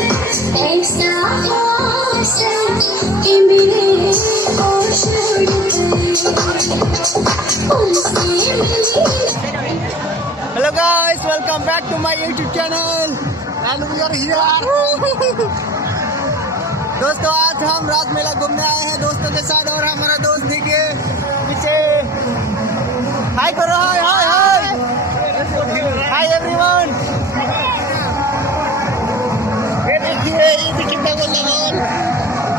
Hello guys, welcome back to my YouTube channel and we are here. दोस्तों आज हम राज मेला घूमने आए हैं दोस्तों के साथ और हमारा दोस्त देखिए पीछे हाय करो हाय हाय हाय हाय एवरीवन। ये देखिए क्या बोल रहे हैं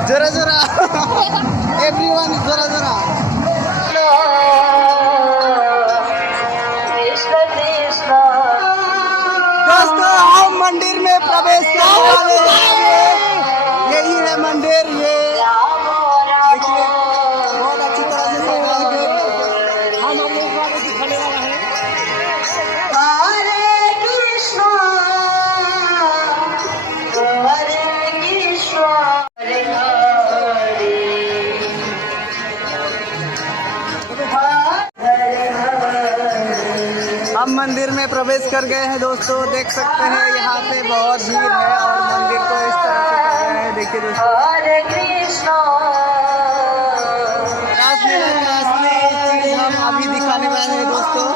जरा जरा एवरीवन जरा जरा। दोस्तों हम मंदिर में प्रवेश करने वाले हैं। यही है मंदिर, ये देखिए बहुत अच्छी तरह से सजा है। हम लोग वाले दिखाने वाला है। हम मंदिर में प्रवेश कर गए हैं दोस्तों, देख सकते हैं यहाँ पे बहुत भीड़ है और मंदिर को इस तरह से कर रहे हैं। देखिए दोस्तों राज मेला का असली चीज हम अभी दिखाने वाले हैं दोस्तों।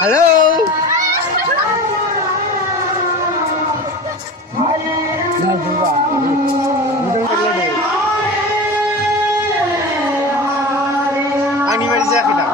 Halo. Anniversary kita.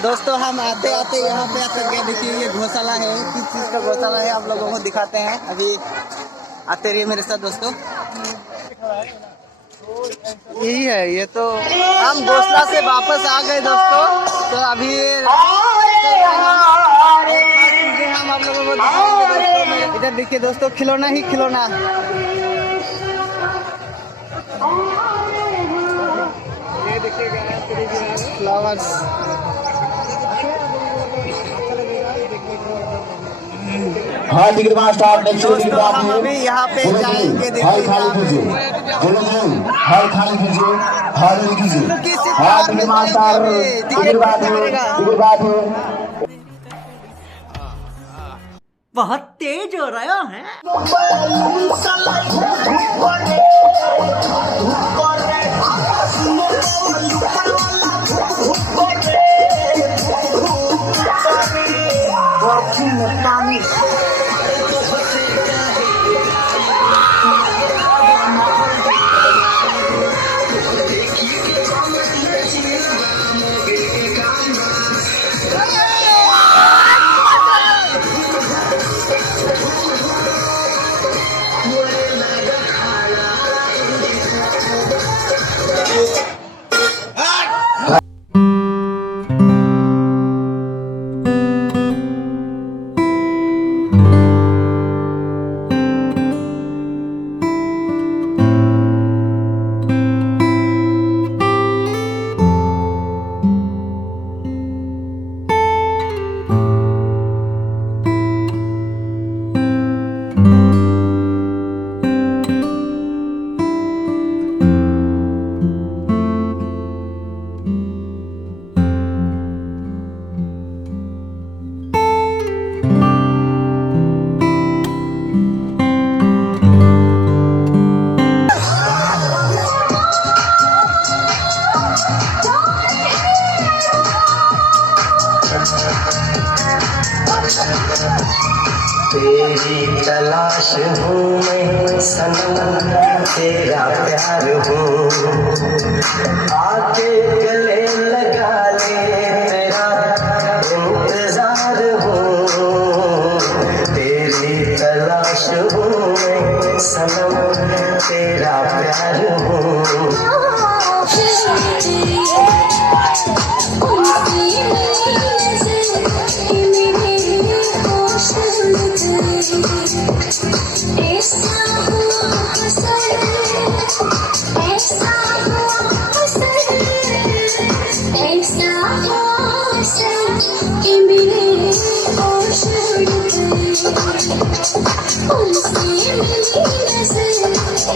दोस्तों हम आते आते यहाँ पे आकर के देखिए ये गौशाला है, किस चीज़ का गौशाला है आप लोगों को दिखाते हैं। अभी आते रहिए मेरे साथ दोस्तों। यही है, ये तो हम गौशाला से वापस आ गए दोस्तों। तो अभी हम आप लोगों को दिखाएंगे। इधर देखिए दोस्तों खिलौना ही खिलौना। ये देखिएगा फ्लावर्स। हाँ टिकट मास्टर दोस्तों हम अभी यहाँ पे जाएंगे देखिए खाली कीजिए हाँ टिकट मास्टर टिकट बात बहुत तेज हो रहा है। तेरी तलाश हूँ मैं सनम, तेरा प्यार हूँ, आके गले लगा ले, तेरा इंतजार हूँ। तेरी तलाश हूँ मैं सनम, तेरा प्यार हूँ।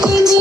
Only